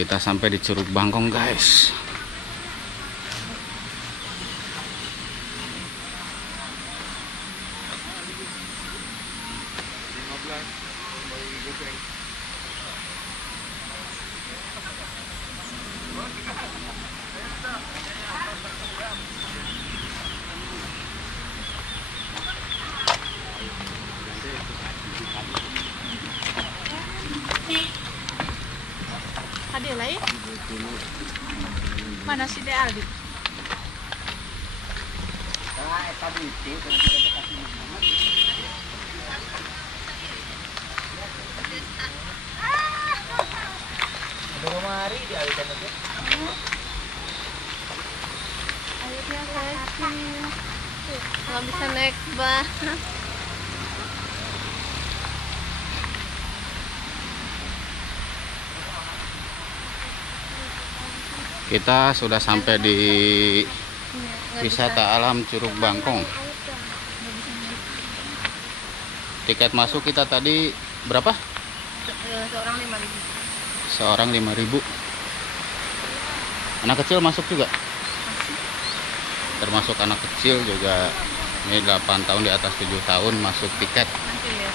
Kita sampai di Curug Bangkong, guys. Ada lain? Mana si De Aldi? Ayo dia kecil. Nggak bisa naik bah. Kita sudah sampai di wisata alam Curug Bangkong. Tiket masuk kita tadi berapa? Seorang 5.000. Seorang 5.000. Anak kecil masuk juga? Termasuk anak kecil juga. Ini 8 tahun di atas 7 tahun masuk tiket. Nanti lihat.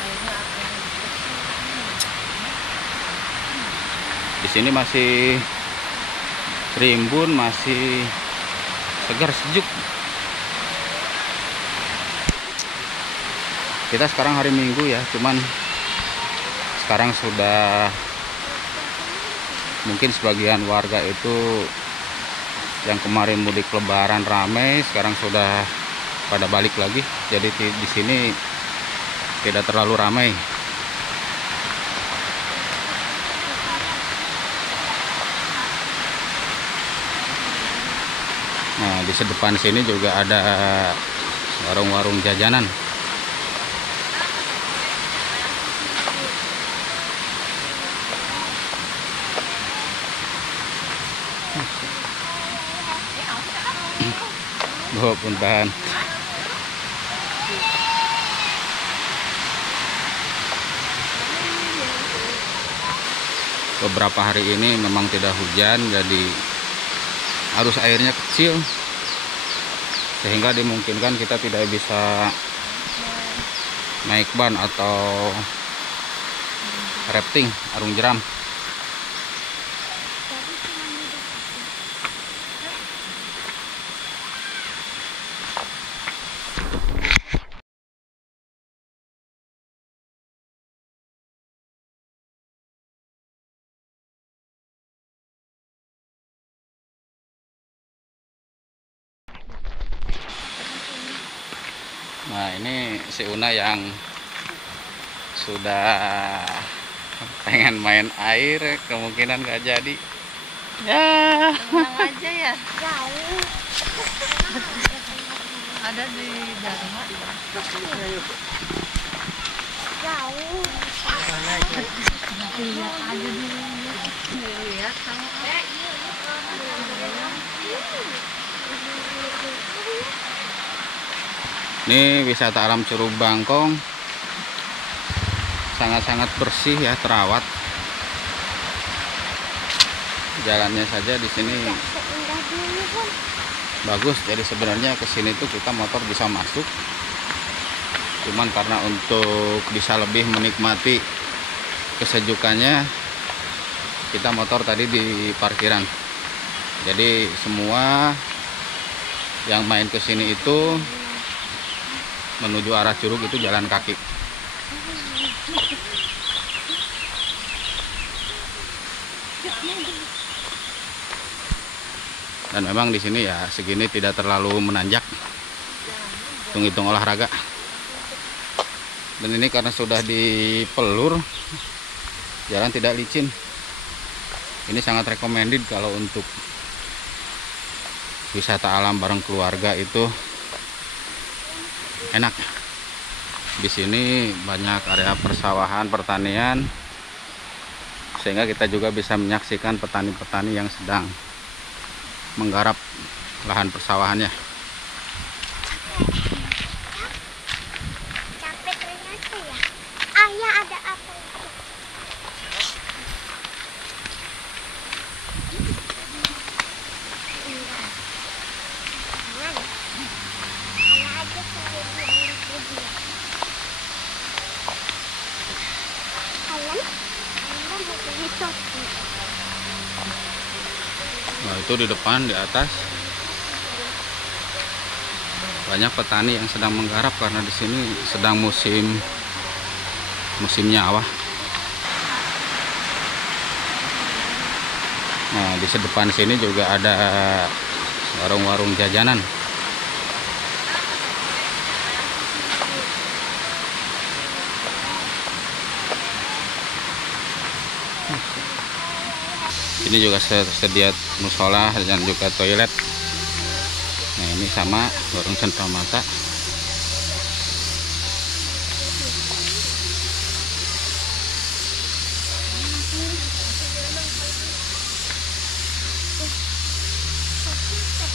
Kayaknya apa yang Di sini masih rimbun, masih segar sejuk. Kita sekarang hari Minggu ya, cuman sekarang sudah mungkin sebagian warga itu yang kemarin mudik lebaran ramai, sekarang sudah pada balik lagi. Jadi di sini tidak terlalu ramai. Nah, di depan sini juga ada warung-warung jajanan. Oh, punten. Beberapa hari ini memang tidak hujan, jadi arus airnya kecil sehingga dimungkinkan kita tidak bisa naik ban atau rafting arung jeram. Nah, ini si Una yang sudah pengen main air, kemungkinan nggak jadi. Ya, tenang aja ya. Jauh. Ada di Dharma. Jauh. Lihat aja dulu. Lihat sama. ini wisata alam Curug Bangkong sangat-sangat bersih ya, terawat. Jalannya saja di sini bagus. Jadi sebenarnya ke sini tuh kita motor bisa masuk. Cuman karena untuk bisa lebih menikmati kesejukannya, kita motor tadi di parkiran. Jadi semua yang main ke sini itu menuju arah curug itu jalan kaki. Dan memang di sini ya segini tidak terlalu menanjak, hitung-hitung olahraga. Dan ini karena sudah dipelur, jalan tidak licin. Ini sangat recommended kalau untuk wisata alam bareng keluarga itu enak. Di sini banyak area persawahan, pertanian, sehingga kita juga bisa menyaksikan petani-petani yang sedang menggarap lahan persawahannya. Capek ternyata ya. Ayah ada apa? Itu di depan, di atas banyak petani yang sedang menggarap karena di sini sedang musim nyawah. Nah, di depan sini juga ada warung-warung jajanan. Ini juga tersedia musola dan juga toilet. Nah, ini sama warung Cenderamata.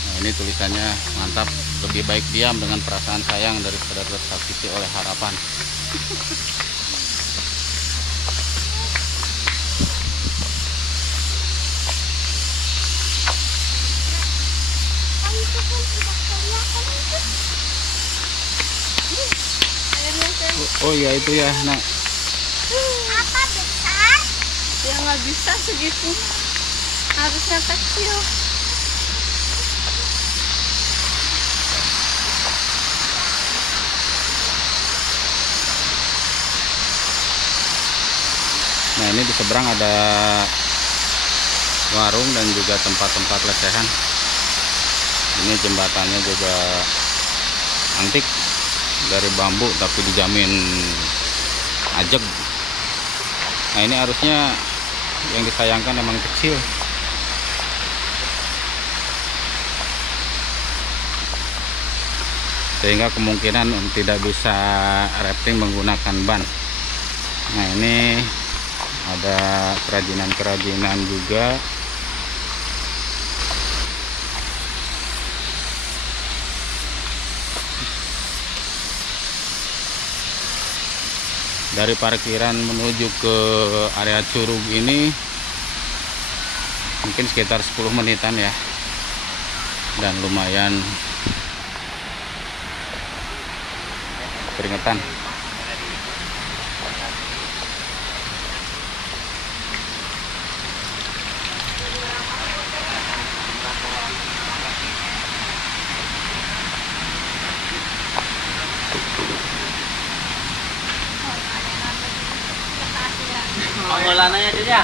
Nah, ini tulisannya mantap, lebih baik diam dengan perasaan sayang daripada tersakiti oleh harapan. Oh iya itu ya, nak. Apa besar? Ya nggak bisa segitu, harusnya kecil. Nah, ini di seberang ada warung dan juga tempat-tempat lesehan. Ini jembatannya juga antik dari bambu tapi dijamin ajeg. Nah, ini harusnya yang disayangkan memang kecil. Sehingga kemungkinan tidak bisa rafting menggunakan ban. Nah, ini ada kerajinan-kerajinan juga. Dari parkiran menuju ke area Curug ini mungkin sekitar 10 menitan ya, dan lumayan keringetan. Pengelolannya dia ya.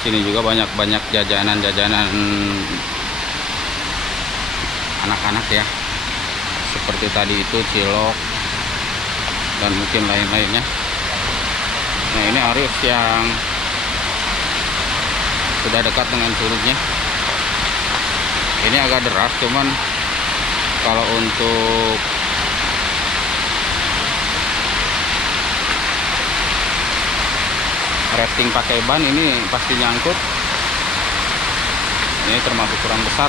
Sini juga banyak jajanan-jajanan anak-anak ya, seperti tadi itu cilok dan mungkin lain-lainnya. Nah, ini arus yang sudah dekat dengan curugnya. Ini agak deras, cuman kalau untuk rafting pakai ban ini pasti nyangkut. Ini termasuk kurang besar.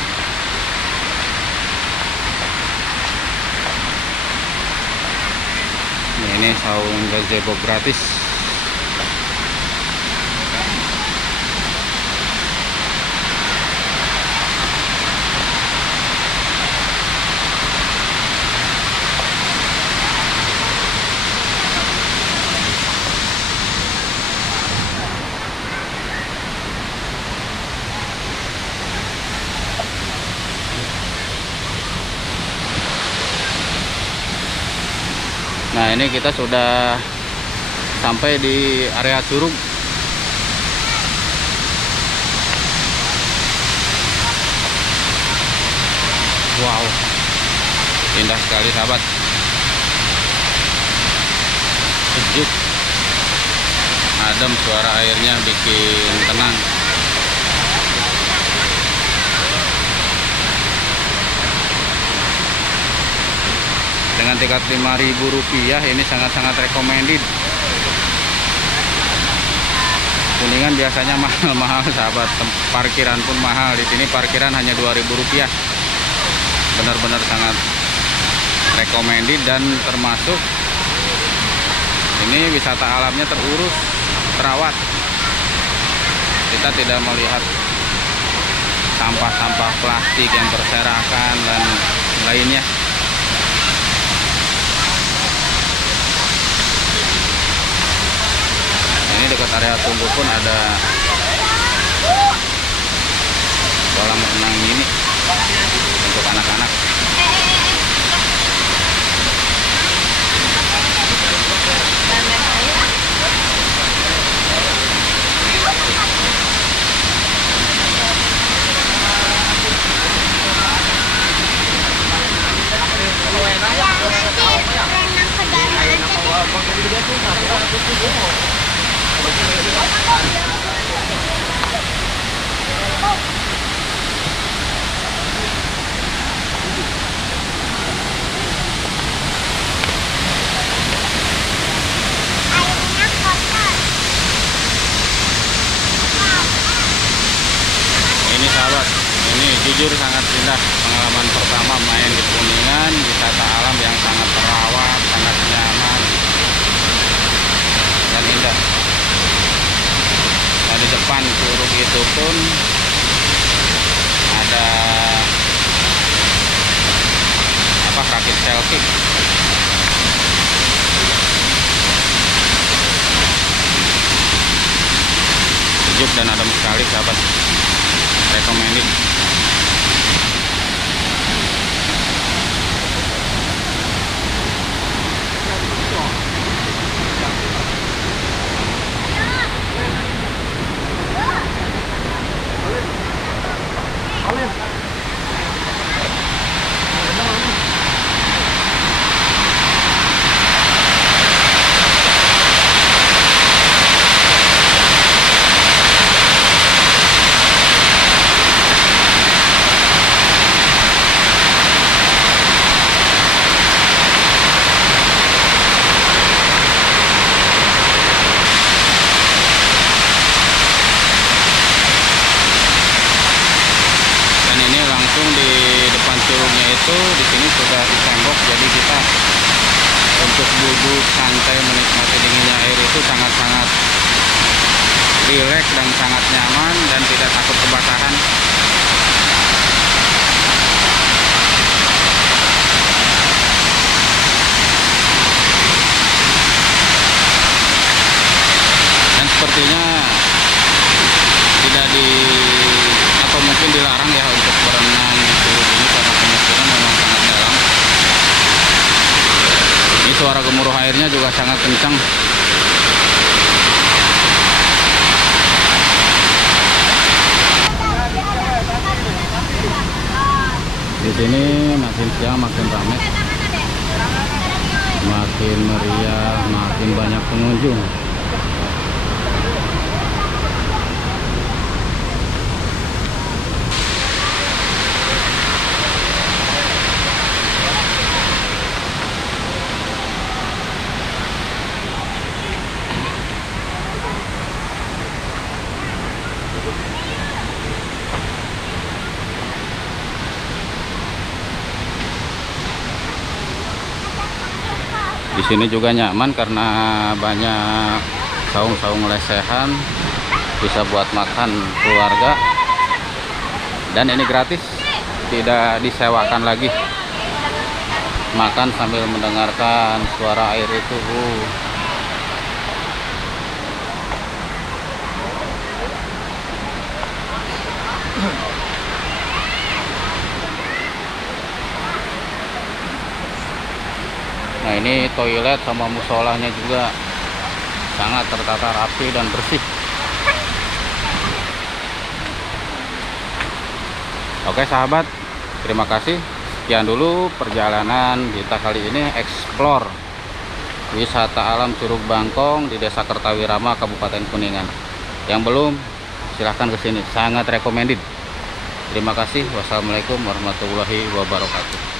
Ini saung gazebo gratis. Nah, ini kita sudah sampai di area Curug. Wow, indah sekali sahabat. Sejuk, adem, suara airnya bikin tenang. Dengan tiket Rp5.000 ini sangat-sangat recommended. Kuningan biasanya mahal-mahal sahabat, parkiran pun mahal. Di sini parkiran hanya Rp2.000. Benar-benar sangat recommended, dan termasuk ini wisata alamnya terurus, terawat. Kita tidak melihat sampah-sampah plastik yang berserakan dan lainnya. area tunggu pun ada kolam renang ini untuk anak-anak. Renang ke danau aja deh. Airnya kotor. Ini sahabat, ini jujur sangat indah. Pengalaman pertama main di Kuningan, wisata alam yang sangat terawat, sangat nyaman dan indah. Nah, di depan curug itu pun ada rakit selfie. Sejuk dan adem sekali sahabat, recommended. Di depan curugnya itu di sini sudah ditembok, jadi kita untuk duduk santai menikmati dinginnya air itu sangat-sangat rileks dan sangat nyaman dan tidak takut kebakaran. Dan sepertinya tidak mungkin dilarang ya untuk berenang di curug ini karena kemungkinan memang sangat dalam. Ini suara gemuruh airnya juga sangat kencang. Di sini makin siang makin ramai, makin meriah, makin banyak pengunjung. Di sini juga nyaman karena banyak saung-saung lesehan, bisa buat makan keluarga. Dan ini gratis, tidak disewakan lagi. Makan sambil mendengarkan suara air itu. Nah, ini toilet sama musolanya juga sangat tertata rapi dan bersih. Oke sahabat, terima kasih. Sekian dulu perjalanan kita kali ini explore wisata alam Curug Bangkong di Desa Kertawirama, Kabupaten Kuningan. Yang belum, silahkan ke sini, sangat recommended. Terima kasih. Wassalamualaikum warahmatullahi wabarakatuh.